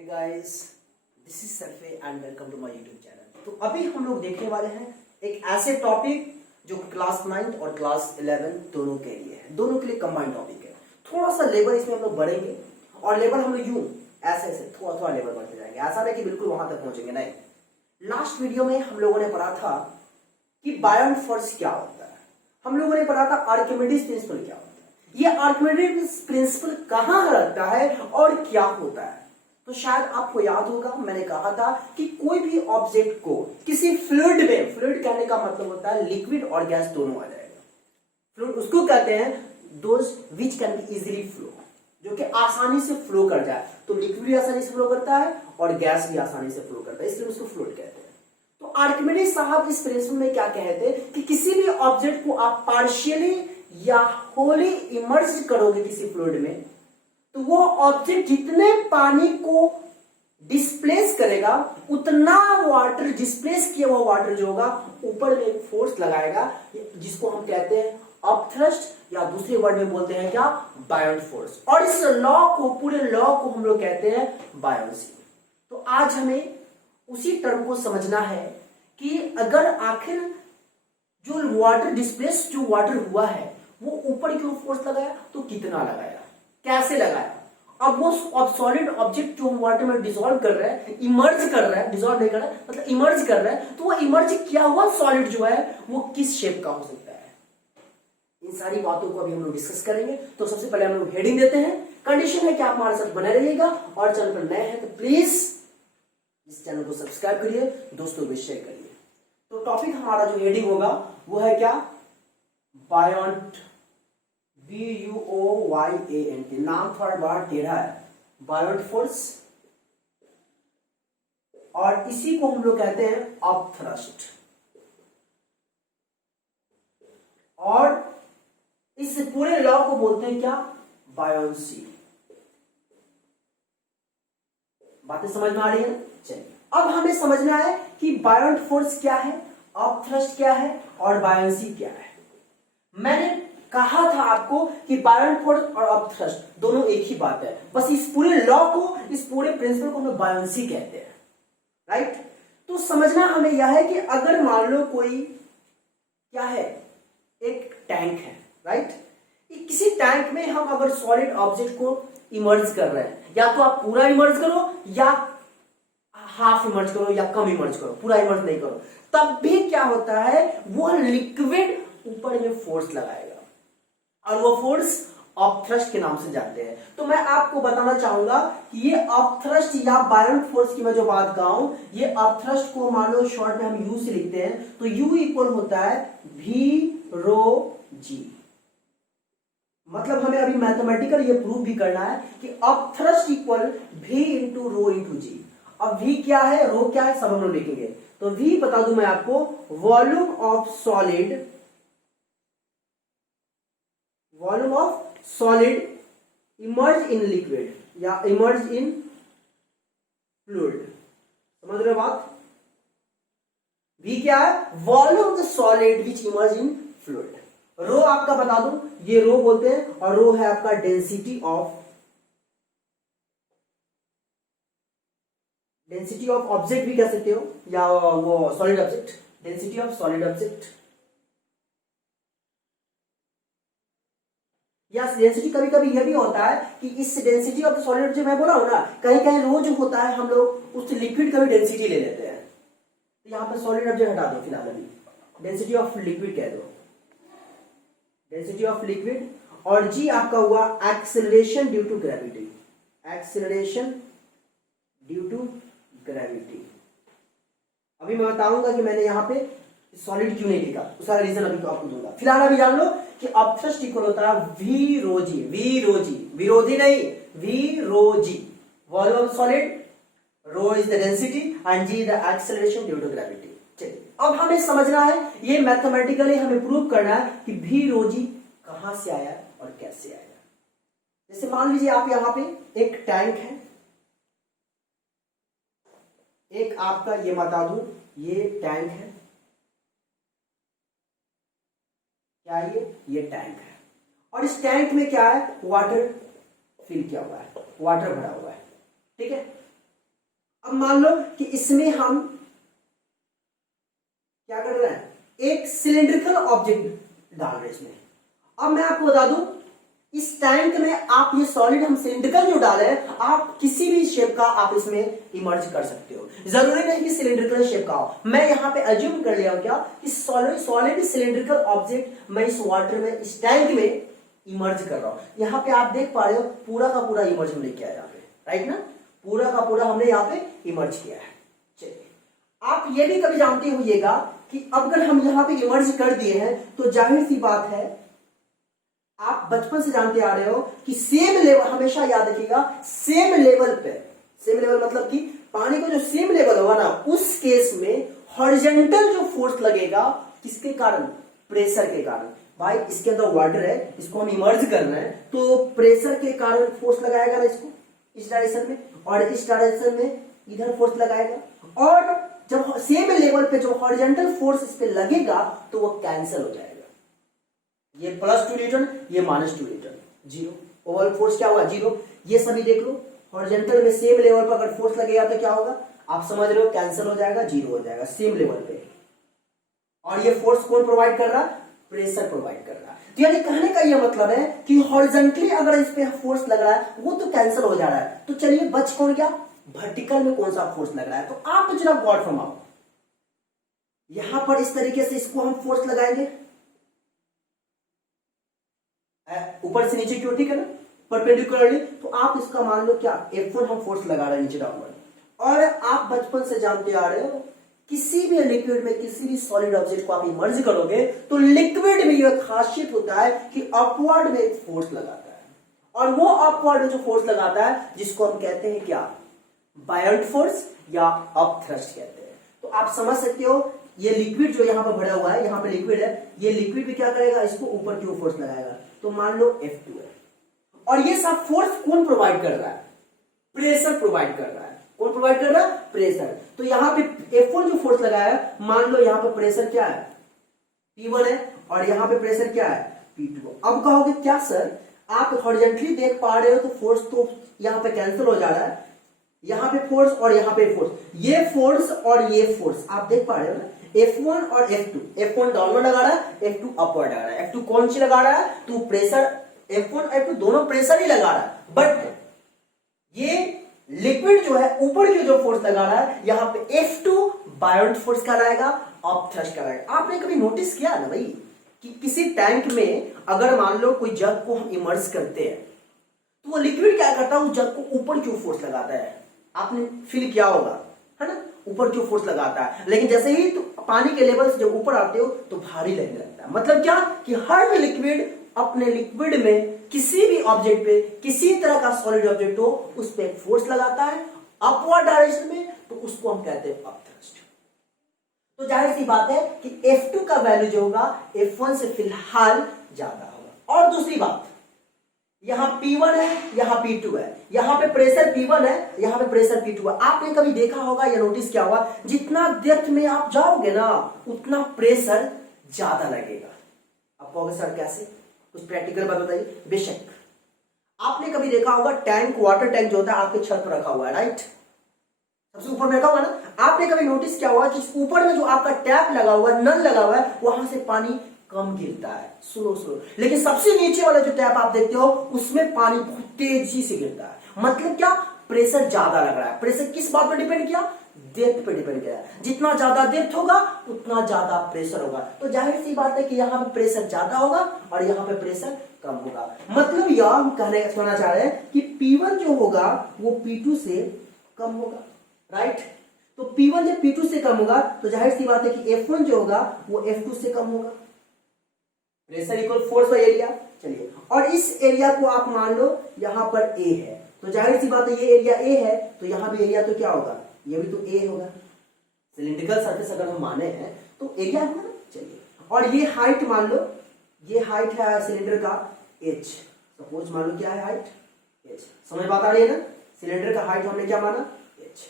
Hey guys, this is Sarfe and welcome to my YouTube channel। तो अभी हम लोग देखने वाले हैं एक ऐसे टॉपिक जो क्लास 9 और क्लास 11 दोनों के लिए है, दोनों के लिए कंबाइंड टॉपिक है। थोड़ा सा लेवल इसमें हम लोग बढ़ेंगे और लेवल हम लोग यूं ऐसे ऐसे थोड़ा थोड़ा लेवल बढ़ते जाएंगे, ऐसा नहीं कि बिल्कुल वहां तक पहुंचेंगे, नहीं। लास्ट वीडियो में हम लोगों ने पढ़ा था कि बायोट फोर्स क्या होता है, हम लोगों ने पढ़ा था आर्किमिडीज प्रिंसिपल क्या होता है, ये आर्किमिडीज प्रिंसिपल कहां लगता है और क्या होता है। तो शायद आपको याद होगा मैंने कहा था कि कोई भी ऑब्जेक्ट को किसी फ्लूइड में, फ्लूइड कहने का मतलब होता है लिक्विड और गैस दोनों आ जाएगा। फ्लूइड उसको कहते हैं those which can be easily flow, जो कि आसानी से फ्लो कर जाए। तो लिक्विड भी आसानी से फ्लो करता है और गैस भी आसानी से फ्लो करता है, इसलिए उसको फ्लूइड कहते हैं। तो आर्किमिडीज साहब इस प्रिंसिपल में क्या कहते हैं कि किसी भी ऑब्जेक्ट को आप पार्शियली या होली इमर्ज करोगे किसी फ्लूइड में, तो वो ऑब्जेक्ट जितने पानी को डिस्प्लेस करेगा उतना वाटर डिस्प्लेस किया हुआ वाटर जो होगा ऊपर में एक फोर्स लगाएगा, जिसको हम कहते हैं अपथ्रस्ट या दूसरे वर्ड में बोलते हैं क्या, बायोट फोर्स। और इस लॉ को, पूरे लॉ को हम लोग कहते हैं बायोन्सी। तो आज हमें उसी टर्म को समझना है कि अगर आखिर जो वाटर डिस्प्लेस जो वाटर हुआ है वो ऊपर की ओर फोर्स लगाया तो कितना लगाया, कैसे लगाया। अब वो सॉलिड ऑब्जेक्ट जो हम वाटर में डिसॉल्व कर रहे हैं, इमर्ज कर रहा है, डिसॉल्व नहीं कर रहा है मतलब इमर्ज कर रहा है, तो वो इमर्ज किया हुआ सॉलिड जो है वो किस शेप का हो सकता है। इन सारी बातों को अभी हम लोग डिस्कस करेंगे। तो सबसे पहले हम लोग हेडिंग देते हैं। कंडीशन है कि आप हमारे साथ बने रहिएगा और चैनल पर नए हैं तो प्लीज इस चैनल को सब्सक्राइब करिए, दोस्तों को शेयर करिए। तो टॉपिक हमारा जो हेडिंग होगा वो है क्या, बायोट, BUOYANT, नाम थोड़ा बड़ा टेढ़ा है, बायोट फोर्स, और इसी को हम लोग कहते हैं अपथ्रस्ट। और इस पूरे लॉ को बोलते हैं क्या, बायोन्सी। बातें समझ में आ रही है? चलिए अब हमें समझना है कि बायोट फोर्स क्या है, अपथ्रस्ट क्या है और बायोन्सी क्या है। मैंने कहा था आपको कि बायोट फोर्स और अपथ्रस्ट दोनों एक ही बात है, बस इस पूरे लॉ को, इस पूरे प्रिंसिपल को हम बायोन्सी कहते हैं, राइट। तो समझना हमें यह है कि अगर मान लो कोई क्या है, एक टैंक है, राइट। किसी टैंक में हम अगर सॉलिड ऑब्जेक्ट को इमर्ज कर रहे हैं, या तो आप पूरा इमर्ज करो या हाफ इमर्ज करो या कम इमर्ज करो, पूरा इमर्ज नहीं करो, तब भी क्या होता है, वो लिक्विड ऊपर में फोर्स लगाएगा और वो फोर्स अपथ्रस्ट के नाम से जानते हैं। तो मैं आपको बताना चाहूंगा कि ये अपथ्रस्ट या बायोट फोर्स की मैं जो बात कर रहा हूं, ये अपथ्रस्ट को मान लो शॉर्ट में हम यू से लिखते हैं, तो यू इक्वल होता है V ρ G। मतलब हमें अभी मैथमेटिकल ये प्रूव भी करना है कि upthrust equal V into rho into g. अब V क्या है, रो क्या है, सब हम लोग लिखेंगे। तो V बता दूं मैं आपको, volume of solid, volume of solid immerse in liquid या इमर्ज इन फ्लूइड। समझ रहे हो बात? V क्या है, volume of the solid which immerse in fluid. Rho आपका बता दूं, ये रो बोलते हैं, और रो है आपका डेंसिटी ऑफ ऑब्जेक्ट भी कह सकते हो, या वो solid object, density of solid object. या डेंसिटी कभी कभी यह भी होता है कि इस डेंसिटी ऑफ सॉलिड जो मैं बोला हूं ना, कहीं कहीं रो जो होता है हम लोग उस लिक्विड का भी डेंसिटी ले लेते हैं। तो यहां पर सॉलिड ऑब्जेक्ट हटा दो फिलहाल, अभी डेंसिटी ऑफ लिक्विड कह दो, डेंसिटी ऑफ लिक्विड। और जी आपका हुआ acceleration due to gravity, acceleration due to gravity. अभी मैं बताऊंगा कि मैंने यहां पे सॉलिड क्यों नहीं लिखा, उसका रीजन अभी तो आपको दूंगा। फिलहाल अभी जान लो कि अपथ्रस्ट इक्वल होता है V ρ G, V ρ G, विरोधी नहीं, V ρ G, volume of solid, rho is the density and G the acceleration due to gravity. चलिए अब हमें समझना है, ये मैथमेटिकली हमें प्रूव करना है कि V ρ G कहां से आया और कैसे आया। जैसे मान लीजिए आप यहां पे एक टैंक है, एक आपका ये बता दूं, ये टैंक है, क्या ये टैंक है, और इस टैंक में क्या है, वाटर फिल किया हुआ है, वाटर भरा हुआ है, ठीक है। अब मान लो कि इसमें हम क्या कर रहे हैं, एक सिलिंड्रिकल ऑब्जेक्ट डाल रहे हैं इसमें। अब मैं आपको बता दूं, इस टैंक में आप ये सॉलिड हम सिलिंड्रिकल जो डाले हैं, आप किसी भी शेप का आप इसमें इमर्ज कर सकते हो, जरूरी नहीं कि सिलिंड्रिकल शेप का हो। मैं यहाँ पे अज्यूम कर लिया हूं क्या कि सॉलिड सिलिंड्रिकल ऑब्जेक्ट मैं इस वाटर में, इस टैंक में इमर्ज कर रहा हूं। यहाँ पे आप देख पा रहे हो पूरा का पूरा इमर्ज हमने किया है यहाँ पे, राइट ना, पूरा का पूरा हमने यहाँ पे इमर्ज किया है। चलिए, आप ये भी कभी जानते होइएगा कि अगर हम यहाँ पे इमर्ज कर दिए हैं तो जाहिर सी बात है, आप बचपन से जानते आ रहे हो कि सेम लेवल, हमेशा याद रखिएगा, सेम लेवल पे, सेम लेवल मतलब कि पानी का जो सेम लेवल होगा ना, उस केस में हॉरिजॉन्टल जो फोर्स लगेगा, किसके कारण, प्रेशर के कारण। भाई इसके अंदर वाटर है, इसको हम इमर्ज कर रहे हैं, तो प्रेशर के कारण फोर्स लगाएगा ना इसको, इस डायरेक्शन में, और इस डायरेक्शन में इधर फोर्स लगाएगा। और जब सेम लेवल पे जो हॉरिजॉन्टल फोर्स इस पे लगेगा तो वो कैंसिल हो जाएगा। ये +2 न्यूटन, ये -2 न्यूटन, जीरो। ओवरऑल फोर्स क्या होगा, जीरो। ये सभी देख लो, हॉरिजॉन्टल में सेम लेवल पर अगर फोर्स लगेगा तो क्या होगा, आप समझ रहे हो, कैंसिल हो जाएगा, जीरो हो जाएगा, सेम लेवल पे। और ये फोर्स कौन प्रोवाइड कर रहा, प्रेशर प्रोवाइड कर रहा है। तो यानी कहने का ये मतलब है कि हॉरिजॉन्टली अगर इस पे फोर्स लग रहा है वो तो कैंसिल हो जा रहा है। तो चलिए बच कौन गया, वर्टिकल में कौन सा फोर्स लग रहा है। तो आप जरा गौर फरमाओ, यहां पर इस तरीके से इसको हम फोर्स लगाएंगे ऊपर से नीचे की ओर, ठीक है ना, परपेंडिकुलरली। तो आप इसका मान लो क्या, F1 हम फोर्स लगा रहे हैं नीचे डाउनवर्ड। और आप बचपन से जानते आ रहे हो, किसी भी लिक्विड में, किसी भी सॉलिड ऑब्जेक्ट को आप इमर्ज करोगे तो लिक्विड में यह खासियत होता है कि अपवर्ड में एक फोर्स लगाता है, और वो अपवर्ड में जो फोर्स लगाता है जिसको हम कहते हैं क्या, बायंट फोर्स या अपथ्रस्ट कहते हैं। तो आप समझ सकते हो, ये लिक्विड जो यहाँ पर भरा हुआ है, यहाँ पे लिक्विड है, ये लिक्विड भी क्या करेगा, इसको ऊपर की ओर फोर्स लगाएगा। तो मान लो F2 है, और ये सब फोर्स कौन प्रोवाइड कर रहा है, प्रेशर प्रोवाइड कर रहा है। कौन प्रोवाइड कर रहा है, प्रेशर। तो यहाँ पे F1 जो फोर्स लगाया है, मान लो यहाँ पे प्रेशर क्या है, P1 है, और यहाँ पे प्रेशर क्या है, P2। अब कहोगे क्या सर, आप हॉरिजॉन्टली देख पा रहे हो तो फोर्स तो यहाँ पे कैंसिल हो जा रहा है, यहाँ पे फोर्स और यहाँ पे फोर्स, ये फोर्स और ये फोर्स आप देख पा रहे हो ना, F1 और F2, F1 डाउनवर्ड लगा रहा है, F2 अपवर्ड लगा रहा है। F2 कौन सी लगा रहा है, तो प्रेशर, F1 F2 दोनों प्रेशर ही लगा रहा है, बट ये लिक्विड जो है ऊपर की जो फोर्स लगा रहा है, यहाँ पे F2 बायंट फोर्स कहलाएगा, अपथ्रस्ट कहलाएगा। आपने कभी नोटिस किया ना भाई कि किसी टैंक में अगर मान लो कोई जग को हम इमर्ज करते हैं तो वो लिक्विड क्या करता है, उस जग को ऊपर क्यों फोर्स लगाता है, आपने फील किया होगा, है ना, ऊपर क्यों फोर्स लगाता है। लेकिन जैसे ही तो पानी के लेवल से जब ऊपर आते हो तो भारी लगने लगता है। मतलब क्या कि हर लिक्विड अपने लिक्विड में किसी भी ऑब्जेक्ट पे, किसी तरह का सॉलिड ऑब्जेक्ट हो, उस पे फोर्स लगाता है अपवर्ड डायरेक्शन में, तो उसको हम कहते हैं अपथ्रस्ट। तो जाहिर सी बात है कि F2 का वैल्यू जो होगा F1 से फिलहाल ज्यादा होगा। और दूसरी बात, यहां P1 है, यहां P2 है, यहां पे प्रेशर P1 है, यहां पे प्रेशर P2 है। आपने कभी देखा होगा या नोटिस किया होगा, जितना डेप्थ में आप जाओगे ना उतना प्रेशर ज्यादा लगेगा। आप कहोगे सर कैसे, कुछ प्रैक्टिकल बात बताइए। बेशक आपने कभी देखा होगा, टैंक, वाटर टैंक जो होता है आपके छत पर रखा हुआ है, राइट, सबसे ऊपर में रखा हुआ ना। आपने कभी नोटिस किया होगा कि ऊपर में जो आपका टैप लगा हुआ है, नल लगा हुआ है, वहां से पानी कम गिरता है, स्लो स्लो। लेकिन सबसे नीचे वाला जो टैप आप देखते हो उसमें पानी बहुत तेजी से गिरता है। मतलब क्या, प्रेशर ज्यादा लग रहा है। प्रेशर किस बात पर डिपेंड किया, डेप्थ पे डिपेंड किया। जितना ज्यादा डेप्थ होगा उतना ज्यादा प्रेशर होगा। तो जाहिर सी बात है कि यहाँ पे प्रेशर ज्यादा होगा और यहाँ पे प्रेशर कम होगा। मतलब यह हम कहना चाह रहे हैं कि P1 जो होगा वो P2 से कम होगा, राइट। तो P1 जब P2 से कम होगा तो जाहिर सी बात है कि F1 जो होगा वो F2 से कम होगा। Pressure equal force by area. चलिए, और इस एरिया को आप मान लो यहाँ पर A है, तो जाहिर सी बात है ये एरिया A है, तो यहाँ भी एरिया तो क्या होगा, ये भी तो A होगा। सिलिंड्रिकल सरफेस अगर हम माने हैं तो एरिया होगा ना। चलिए, और ये हाइट मान लो, ये हाइट है सिलेंडर का H, सपोज मान लो क्या है हाइट H। समझ बात आ रही है ना, सिलेंडर का हाइट हमने क्या माना H।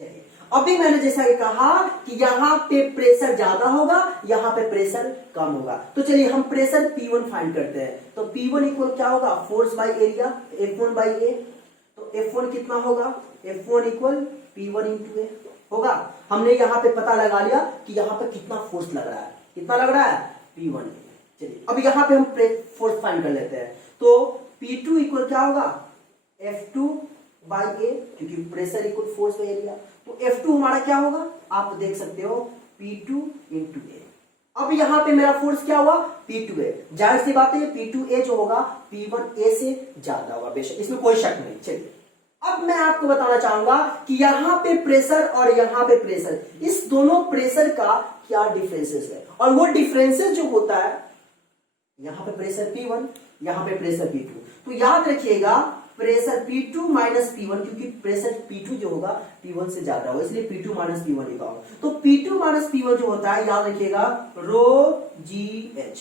चलिए, अभी मैंने जैसा कि कहा कि यहाँ पे प्रेशर ज्यादा होगा, यहाँ पे प्रेशर कम होगा। तो चलिए हम प्रेशर P1 फाइंड करते हैं। तो P1 इक्वल क्या होगा, force by area, F1 by A। तो F1 कितना होगा, F1 इक्वल P1 इंटू ए होगा। हमने यहाँ पे पता लगा लिया कि यहाँ पे कितना फोर्स लग रहा है, कितना लग रहा है, P1। चलिए अब यहाँ पे हम फोर्स फाइंड कर लेते हैं। तो P2 इक्वल क्या होगा, F2 बाई ए, क्योंकि pressure equal force by area. तो F2 हमारा क्या होगा, आप देख सकते हो P2 इंटू ए। अब यहाँ पे मेरा फोर्स क्या हुआ, P2A। जाहिर सी बात है P2A जो होगा P1A से ज्यादा होगा, बेशक इसमें कोई शक नहीं। चलिए अब मैं आपको बताना चाहूंगा कि यहाँ पे प्रेशर और यहाँ पे प्रेशर, इस दोनों प्रेशर का क्या डिफरेंसेस है। और वो डिफरेंसेस जो होता है, यहाँ पे प्रेशर P1, यहाँ पे प्रेशर P2, तो याद रखिएगा प्रेशर P2 माइनस P1, क्योंकि प्रेशर P2 जो होगा P1 से ज्यादा होगा, इसलिए P2 माइनस P1 लिखा होगा। तो P2 माइनस P1 जो होता है, याद रखिएगा रो GH।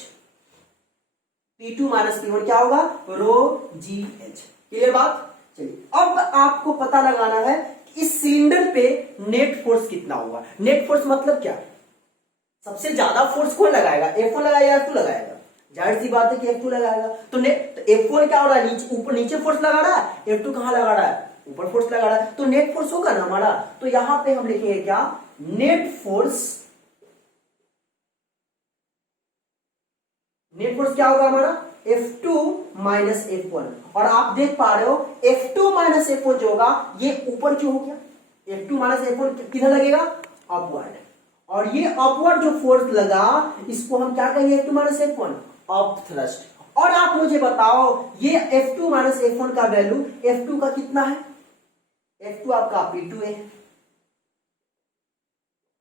P2 माइनस P1 क्या होगा, रो GH। क्लियर बात। चलिए अब आपको पता लगाना है कि इस सिलेंडर पे नेट फोर्स कितना होगा। नेट फोर्स मतलब क्या, सबसे ज्यादा फोर्स कौन लगाएगा, F1 लगाएगा या F2 लगाएगा। जाहिर सी बात है कि F2 लगाएगा। तो F1 क्या हो रहा है, नीचे ऊपर नीचे फोर्स लगा रहा है, F2 कहां लगा रहा है, ऊपर फोर्स लगा रहा है। तो नेट फोर्स होगा ना हमारा। तो यहां पे हम लिखेंगे क्या, नेट फोर्स। नेट फोर्स क्या होगा हमारा, F2 माइनस F1। और आप देख पा रहे हो F2 माइनस F1 जो होगा ये ऊपर क्यों हो गया, F2 माइनस F1 किधर लगेगा, अपवर्ड। और ये अपवर्ड जो फोर्स लगा इसको हम क्या कहेंगे, F2 minus F1, up thrust. और आप मुझे बताओ ये F2 माइनस F1 का वैल्यू F2 का कितना है, F2 आपका P2A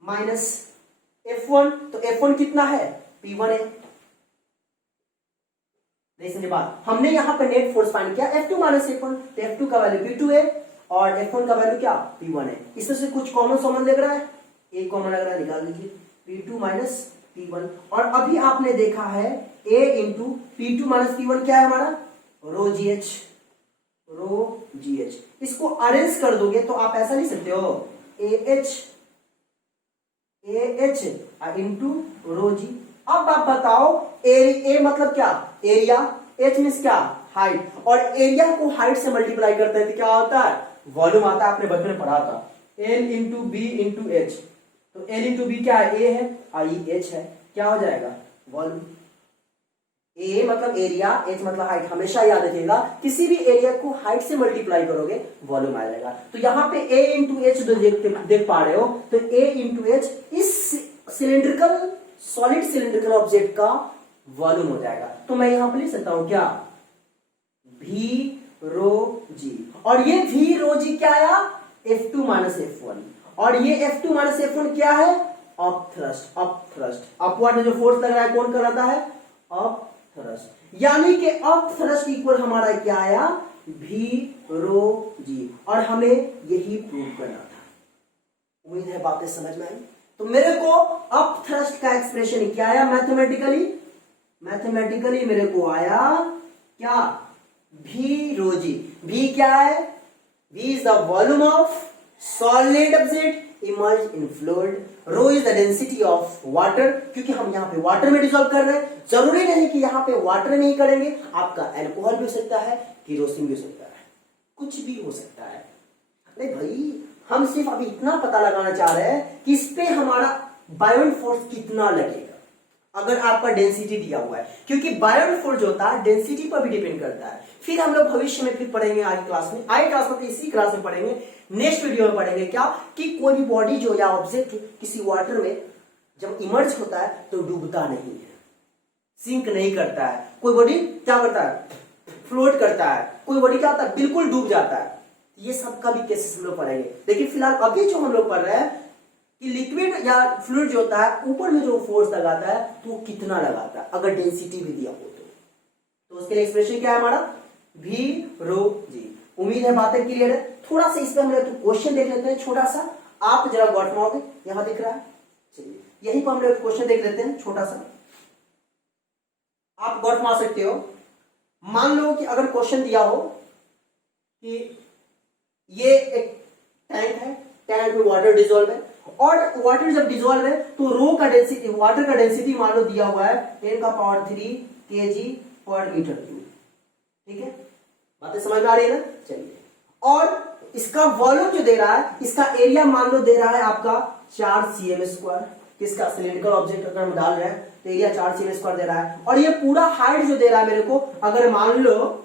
माइनस F1, तो F1 कितना है, P1A। समझे बात। हमने यहां पर नेट फोर्स फाइंड किया F2 माइनस F1, तो F2 का वैल्यू P2A और F1 का वैल्यू क्या, P1 है। इसमें से कुछ कॉमन लग रहा है, एक कॉमन लग रहा है, निकाल लीजिए P2 माइनस P1। और अभी आपने देखा है A into P2 minus P1 क्या है हमारा, रो GH, रो GH। इसको अरेंज कर दोगे तो आप ऐसा लिख सकते हो AH इंटू रो G। अब आप बताओ ए मतलब क्या, एरिया, H मीन्स क्या, हाइट। और एरिया को हाइट से मल्टीप्लाई करते हैं तो क्या होता है, वॉल्यूम आता है, आपने बचपन में पढ़ा था, L into B into H. तो L इंटू बी क्या है, A है, आई H है, क्या हो जाएगा, वॉल्यूम। A मतलब एरिया, H मतलब हाइट। हमेशा याद रखिएगा किसी भी एरिया को हाइट से मल्टीप्लाई करोगे वॉल्यूम आ जाएगा। तो यहाँ पे A इंटू एच देख पा रहे हो, तो A इंटू एच इस सिलेंड्रिकल सॉलिड सिलेंड्रिकल ऑब्जेक्ट का वॉल्यूम हो जाएगा। तो मैं यहां पर लिख सकता हूं क्या, V रो G। और ये V रो G क्या आया, F2 माइनस F1। और ये F2 माइनस F1 क्या है, up thrust. Up thrust, upward में जो फोर्स लग रहा है कौन कराता है, अप थ्रस्ट। यानी कि अप थ्रस्ट इक्वल हमारा क्या आया, V रो G। और हमें यही प्रूव करना था। उम्मीद है बातें समझ में आई। तो मेरे को अप थ्रस्ट का एक्सप्रेशन क्या आया, मैथमेटिकली मेरे को आया क्या, V रो G। V क्या है, V is the volume of solid object immerse in fluid. Rho is the density of water, क्योंकि हम यहाँ पे वाटर में डिसॉल्व कर रहे हैं। जरूरी नहीं कि यहाँ पे वाटर में ही करेंगे, आपका अल्कोहल भी हो सकता है, केरोसिन भी हो सकता है, कुछ भी हो सकता है। अरे भाई हम सिर्फ अभी इतना पता लगाना चाह रहे हैं कि इस पे हमारा बायोन फोर्स कितना लगेगा अगर आपका डेंसिटी दिया हुआ है, क्योंकि बायोन फोर्स जो होता है डेंसिटी पर भी डिपेंड करता है। फिर हम लोग भविष्य में फिर पढ़ेंगे आगे क्लास में, आगे क्लास में तो इसी क्लास में पढ़ेंगे, नेक्स्ट वीडियो में पढ़ेंगे क्या, कि कोई भी बॉडी जो या ऑब्जेक्ट किसी वाटर में जब इमर्ज होता है तो डूबता नहीं है, सिंक नहीं करता है। कोई बॉडी क्या करता है, फ्लोट करता है, कोई बॉडी क्या होता है, बिल्कुल डूब जाता है। ये सब का भी केसेस हम लोग पढ़ेंगे। लेकिन फिलहाल अभी जो हम लोग पढ़ रहे हैं कि लिक्विड या फ्लूइड जो होता है ऊपर में जो फोर्स लगाता है तो वो कितना लगाता है अगर डेंसिटी भी दिया हो तो उसके लिए एक्सप्रेशन क्या है हमारा, V रो G। उम्मीद है बातें क्लियर है। थोड़ा सा इस पे हम लोग क्वेश्चन देख लेते हैं छोटा सा, आप जरा गौर मारोगे, यहां दिख रहा है, चलिए यहीं पर हम लोग क्वेश्चन देख लेते हैं छोटा सा, आप गौर मार सकते हो। मान लो कि अगर क्वेश्चन दिया हो कि ये एक टैंक है, टैंक में वाटर डिजोल्व है, और वाटर जब डिजोल्व है तो रो का डेंसिटी, वाटर का डेंसिटी मान लो दिया हुआ है 10⁻³ kg/m³। ठीक है, बातें समझ में आ रही है ना। चलिए और इसका वॉल्यूम जो दे रहा है, इसका एरिया मान लो दे रहा है आपका 4cm²। किसका? सिलेंड्रिकल ऑब्जेक्ट अगर हम डाल रहे हैं तो एरिया 4cm² दे रहा है। और ये पूरा हाइट जो दे रहा है मेरे को, अगर मान लो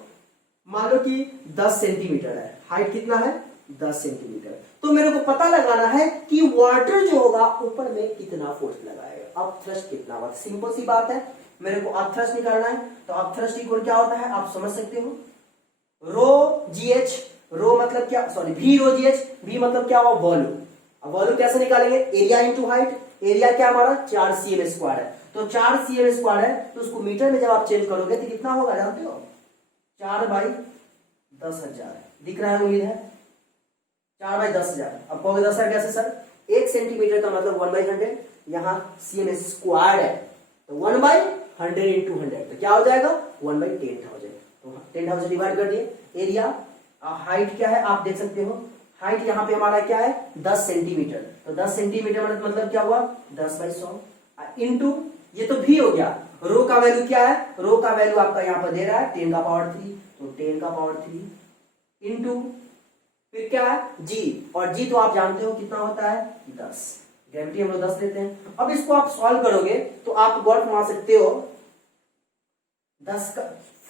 कि 10 सेंटीमीटर है, हाइट कितना है? 10 सेंटीमीटर। तो मेरे को पता लगाना है कि वाटर जो होगा ऊपर में कितना फोर्स लगाएगा, अब थ्रस्ट कितना होगा। सिंपल सी बात है, मेरे को अब थ्रस्ट निकालना है। तो अब थ्रस्ट इक्वल क्या होता है आप समझ सकते हो, रो जी एच। रो मतलब क्या, sorry V rho G H. V मतलब क्या हुआ? वॉल्यूम। अब वॉल्यूम कैसे निकालेंगे? Area into height. एरिया क्या हमारा? 4cm² है। तो 4cm² है, तो उसको मीटर में जब आप चेंज करोगे तो कितना होगा जानते हो? 4/10,000 दिख रहा है, उम्मीद है 4/10,000। अब कहोगे 10,000 कैसे सर? 1 सेंटीमीटर का मतलब 1/100, यहाँ cm² है तो 1/100 इंटू 100 तो क्या हो जाएगा? 1/10,000। तो 10,000 डिवाइड कर दिए। एरिया, हाइट क्या है आप देख सकते हो, हाइट यहाँ पे हमारा क्या है? 10 सेंटीमीटर। तो 10 सेंटीमीटर मतलब क्या हुआ? 10/100 इंटू, ये तो भी हो गया। रो का वैल्यू क्या है? रो का वैल्यू आपका यहाँ पर दे रहा है 10⁻³ तो 10⁻³ इंटू फिर क्या है? जी। और जी तो आप जानते हो कितना होता है? 10। ग्रेविटी हम लोग 10 लेते हैं। अब इसको आप सॉल्व करोगे तो आप गौर फरमा सकते हो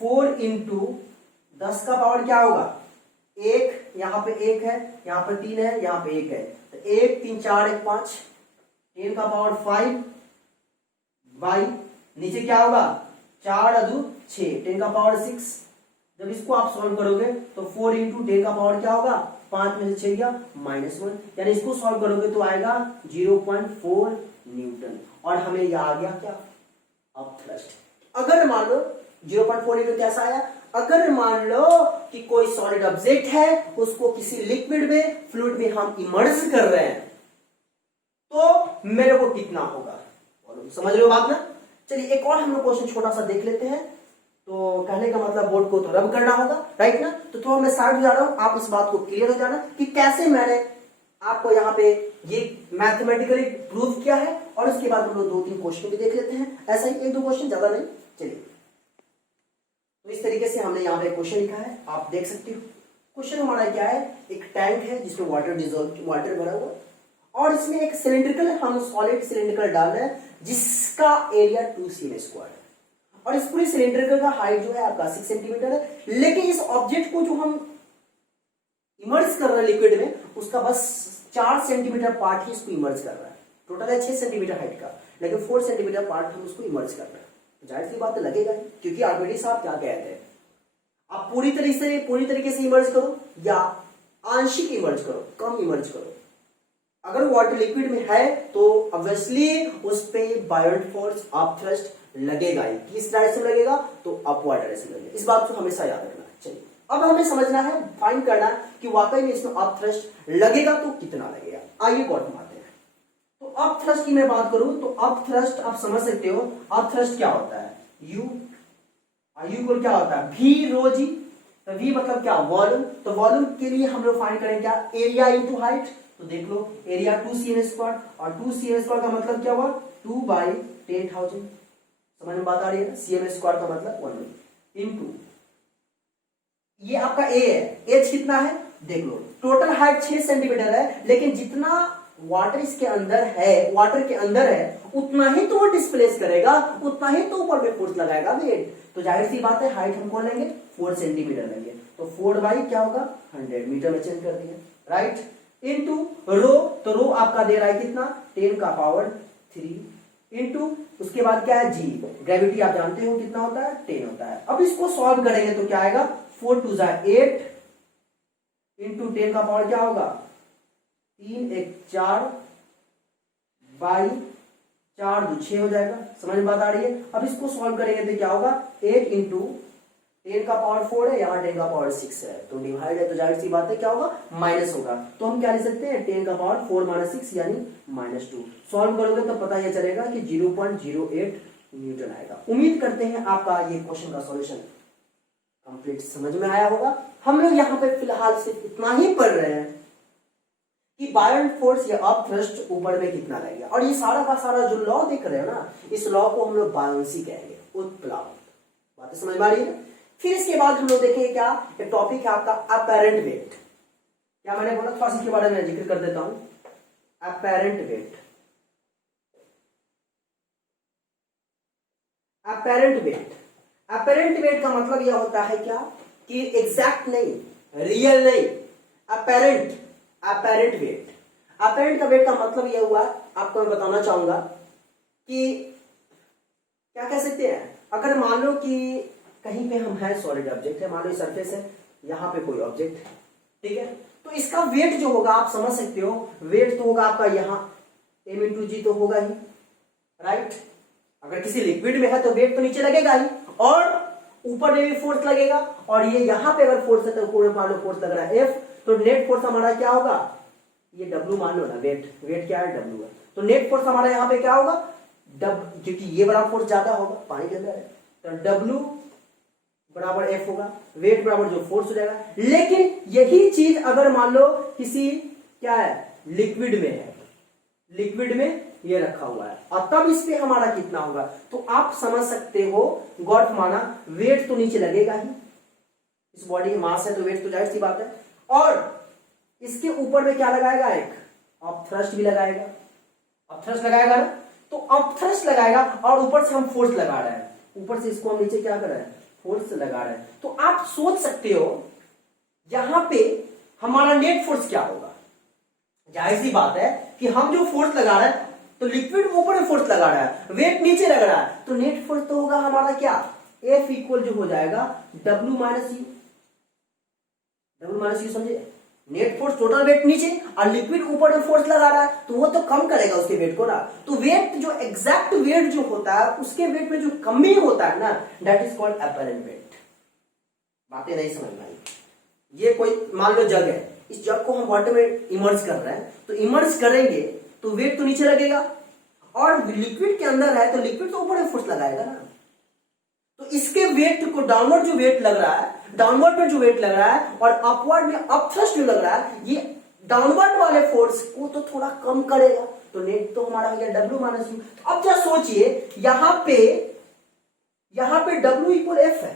4 इंटू 10 का पावर क्या होगा? 1, यहाँ पे 1 है, यहाँ पर 3 है, यहाँ पे 1 है, तो 1 3 4 1 5, 10⁻5 बाई नीचे क्या होगा? 4 अदू 6, 10⁻6। जब इसको आप सॉल्व करोगे तो 4 इंटू 10 क्या होगा? 5 में से 6 गया -1, यानी इसको सॉल्व करोगे तो आएगा 0.4 न्यूटन। और हमें यह आ गया क्या? अब थ्रस्ट। अगर मान लो 0.4 न्यूटन कैसा आया? अगर मान लो कि कोई सॉलिड ऑब्जेक्ट है, उसको किसी लिक्विड में, फ्लूइड में हम इमर्ज कर रहे हैं, तो मेरे को कितना होगा? समझ रहे हो बात ना? चलिए एक और हम लोग क्वेश्चन छोटा सा देख लेते हैं। तो कहने का मतलब बोर्ड को तो रब करना होगा, राइट ना? तो थोड़ा मैं साइड हो जा रहा हूं, आप इस बात को क्लियर हो जाना कि कैसे मैंने आपको यहाँ पे ये मैथमेटिकली प्रूव किया है। और उसके बाद हम लोग 2-3 क्वेश्चन भी देख लेते हैं, ऐसा ही 1-2 क्वेश्चन, ज्यादा नहीं। चलिए, तो इस तरीके से हमने यहाँ पे क्वेश्चन लिखा है, आप देख सकते हो। क्वेश्चन हमारा क्या है? एक टैंक है जिसमें वाटर भरा हुआ, और इसमें एक सिलिंड्रिकल, हम सॉलिड सिलिंड्रिकल डाल रहे हैं जिसका एरिया 2cm² है। और इस पूरी सिलिंड्रिकल का हाइट जो है आपका 6 सेंटीमीटर है। लेकिन इस ऑब्जेक्ट को जो हम इमर्ज कर रहे हैं लिक्विड में, उसका बस 4 सेंटीमीटर पार्ट ही इसको इमर्ज कर रहा है। टोटल है 6 सेंटीमीटर हाइट का, लेकिन 4 सेंटीमीटर पार्ट हम उसको इमर्ज कर रहे हैं। जाहिर सी बात तो लगेगा ही, क्योंकि आर्किमिडीज साहब क्या कहते हैं? आप पूरी तरीके से इमर्ज करो या आंशिक इमर्ज करो, कम इमर्ज करो। अगर वाटर लिक्विड में है तो ऑब्वियसली उस पे बायोंट फोर्स अप थ्रस्ट लगेगा ही। किस डायरेक्शन लगेगा? तो अपवर्ड डायरेक्शन लगेगा। इस बात को हमेशा याद रखना। चलिए, अब हमें समझना है, फाइंड करना है कि वाकई में इसमें अप थ्रस्ट लगेगा तो कितना लगेगा। आइए गौर फरमाते हैं। तो अप थ्रस्ट की मैं बात करूं तो अप थ्रस्ट आप समझ सकते हो, अप थ्रस्ट क्या होता है? यू को क्या होता है? वी रो जी। तो वी मतलब क्या? वॉल्यूम। तो वॉल्यूम के लिए हम लोग फाइंड करें क्या? Area into height. तो देख लो, एरिया 2cm², और 2cm² का मतलब क्या हुआ? 2/10,000। समझ में बात आ रही है? cm² का मतलब 1 इंटू, ये आपका ए है, एच कितना है देख लो। टोटल हाइट 6 सेंटीमीटर है, लेकिन जितना वाटर इसके अंदर है, वाटर के अंदर है, उतना ही तो वो डिस्प्लेस करेगा, उतना ही तो ऊपर में फोर्स लगाएगा वेट। तो जाहिर सी बात है हाइट हम कौन लेंगे? 4 सेंटीमीटर लेंगे। तो 4 बाई क्या होगा? 100 मीटर में चेंज कर दिया, राइट। इंटू रो, तो रो आपका दे रहा है कितना? 10⁻³ इंटू उसके बाद क्या है? जी। ग्रेविटी आप जानते हो कितना होता है? 10 होता है। अब इसको सॉल्व करेंगे तो क्या आएगा? 4 2 8 इंटू 10 का पावर क्या होगा? 3 1 4 बाई 4 2 6 हो जाएगा। समझ में बात आ रही है? अब इसको सॉल्व करेंगे तो क्या होगा? 8 इंटू 10 का पावर 4 है, यहाँ 10 का पावर 6 है, तो डिवाइड है, तो जाहिर सी बात है क्या होगा? माइनस होगा। तो हम क्या लिख सकते हैं? 10 का पावर 4 - 6 यानी -2। सॉल्व करोगे तो पता यह चलेगा कि 0.08 न्यूटन आएगा। उम्मीद करते हैं आपका ये क्वेश्चन का सॉल्यूशन कंप्लीट समझ में आया होगा। हम लोग यहाँ पे फिलहाल सिर्फ इतना ही पढ़ रहे हैं कि बायोंट फोर्स या अप थ्रस्ट ऊपर में कितना लगेगा। और ये सारा का सारा जो लॉ देख रहे हो ना, इस लॉ को हम लोग बायोंसी कहेंगे, उत्प्लावक। बातें समझ में आ रही है? फिर इसके बाद हम लोग देखेंगे क्या? एक टॉपिक है आपका अपेरेंट वेट। क्या मैंने बोला, थोड़ा सा के बारे में जिक्र कर देता हूं। Apparent weight, apparent weight, apparent weight का मतलब यह होता है क्या कि एग्जैक्ट नहीं, रियल नहीं, अपैरेंट, अपैरेंट वेट। अपैरेंट का वेट का मतलब यह हुआ, आपको मैं बताना चाहूंगा कि क्या कह सकते हैं, अगर मान लो कि कहीं पे हम है, सॉलिड ऑब्जेक्ट है, मान लो सरफेस है, यहां पे कोई ऑब्जेक्ट है, ठीक है, तो इसका वेट जो होगा आप समझ सकते हो, वेट तो होगा आपका यहां m/g तो होगा ही, राइट। अगर किसी लिक्विड में है तो वेट तो नीचे लगेगा ही, और ऊपर में भी फोर्स लगेगा, और ये यहां पे अगर फोर्स है तो ऊपर मान लो फोर्स लग रहा है F, तो नेट फोर्स हमारा क्या होगा, ये W मान लो ना, वेट, वेट क्या है, W है, तो नेट फोर्स हमारा यहाँ पे क्या होगा, क्योंकि ये बड़ा फोर्स ज्यादा होगा पानी के अंदर है, तो W बराबर F होगा, वेट बराबर जो फोर्स हो जाएगा। लेकिन यही चीज अगर मान लो किसी क्या है, लिक्विड में है, लिक्विड में ये रखा हुआ है, और तब इस पे हमारा कितना होगा, तो आप समझ सकते हो, गॉड माना वेट तो नीचे लगेगा ही, इस बॉडी की मास है तो वेट तो जाहिर सी बात है, और इसके ऊपर में क्या लगाएगा, एक अपथ्रस्ट भी लगाएगा, अपथ्रस्ट लगाएगा ना, तो अपथ्रस्ट लगाएगा और ऊपर से हम फोर्स लगा रहे हैं, ऊपर से इसको हम नीचे क्या कर रहे हैं, फोर्स लगा रहे हैं। तो आप सोच सकते हो यहां पे हमारा नेट फोर्स क्या होगा, जाहिर सी बात है कि हम जो फोर्स लगा रहे हैं, तो लिक्विड ऊपर में फोर्स लगा रहा है, वेट नीचे लग रहा है, तो नेट फोर्स तो होगा हमारा क्या, F इक्वल जो हो जाएगा W minus you, W minus you, समझे, नेट फोर्स टोटल वेट नीचे और लिक्विड ऊपर में फोर्स लगा रहा है, तो वो तो कम करेगा उसके वेट को ना, तो वेट जो एग्जैक्ट वेट जो होता है उसके वेट में जो कमी होता है ना, that is called apparent weight. बातें नहीं समझ में आई, ये कोई मान लो जग है, इस जग को हम वाटर में इमर्ज कर रहे हैं, तो इमर्ज करेंगे तो वेट तो नीचे लगेगा, और लिक्विड के अंदर है तो लिक्विड तो ऊपर में फोर्स लगाएगा ना, तो इसके वेट को डाउनवर्ड जो वेट लग रहा है, डाउनवर्ड में जो वेट लग रहा है और अपवर्ड में अपथ्रस्ट जो लग रहा है, ये डाउनवर्ड वाले फोर्स को तो थोड़ा कम करेगा, तो नेट तो हमारा हो गया W माइनस यू। तो अब जरा सोचिए यहां पे W इक्वल F है,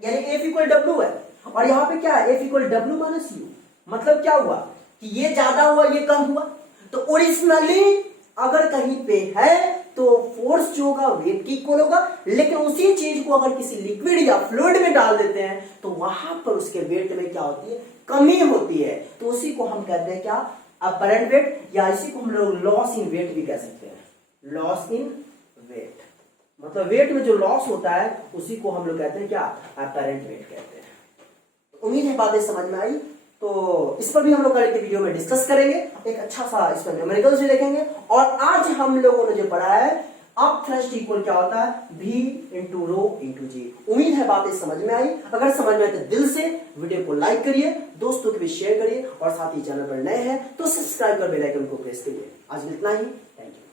यानी F इक्वल W है, और यहां पे क्या है, F equal W minus you, मतलब क्या हुआ कि ये ज्यादा हुआ ये कम हुआ, तो ओरिजिनली अगर कहीं पे है तो फोर्स जो होगा वेट की इक्वल होगा, लेकिन उसी चीज को अगर किसी लिक्विड या फ्लूइड में डाल देते हैं तो वहां पर उसके वेट में क्या होती है, कमी होती है, तो उसी को हम कहते हैं क्या, अपैरेंट वेट, या इसी को हम लोग लॉस इन वेट भी कह सकते हैं, लॉस इन वेट, मतलब वेट में जो लॉस होता है उसी को हम लोग कहते हैं क्या, अपैरेंट वेट कहते हैं। तो उम्मीद है बातें समझ में आई, तो इस पर भी हम लोग कल के वीडियो में डिस्कस करेंगे, एक अच्छा सा इस पर न्यूमेरिकल्स भी देखेंगे, और आज हम लोगों ने जो पढ़ा है अपथ्रस्ट इक्वल क्या होता है, V इंटू रो इंटू जी। उम्मीद है बातें समझ में आई, अगर समझ में आए तो दिल से वीडियो को लाइक करिए, दोस्तों के भी शेयर करिए, और साथ ही चैनल पर नए हैं तो सब्सक्राइब कर बेल आइकन को प्रेस करिए। आज इतना ही, थैंक यू।